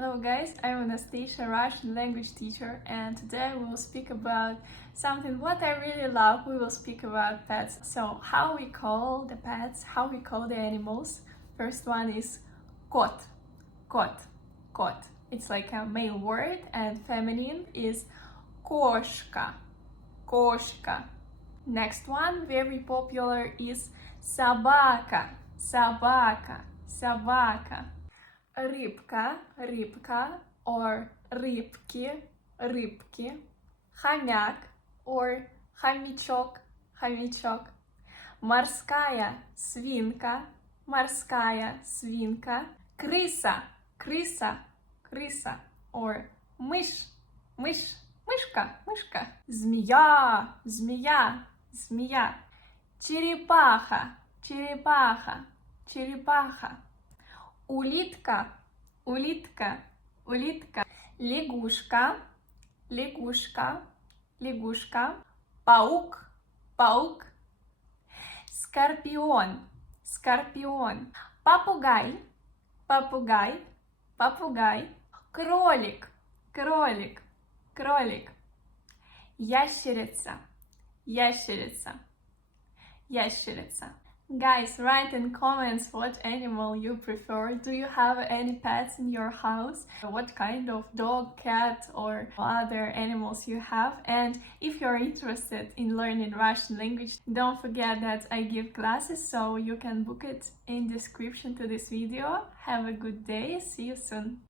Hello guys, I'm Anastasia, Russian language teacher, and today we will speak about something what I really love. We will speak about pets. So how we call the pets, how we call the animals. First one is kot, kot, kot. It's like a male word, and feminine is koshka, koshka. Next one, very popular, is собака, собака, собака. Рыбка, рыбка, or рыбки, рыбки. Хомяк, or хомячок, хомячок. Морская свинка, морская свинка. Крыса, крыса, крыса, or мышь, мышь, мышка, мышка. Змея, змея, змея. Черепаха, черепаха, черепаха. Улитка, улитка, улитка. Лягушка, лягушка, лягушка. Паук, паук. Скорпион, скорпион. Попугай, попугай, попугай. Кролик, кролик, кролик. Ящерица, ящерица, ящерица. Guys, write in comments what animal you prefer. Do you have any pets in your house? What kind of dog, cat, or other animals you have? And if you're interested in learning Russian language, don't forget that I give classes, so you can book it in description to this video. Have a good day. See you soon.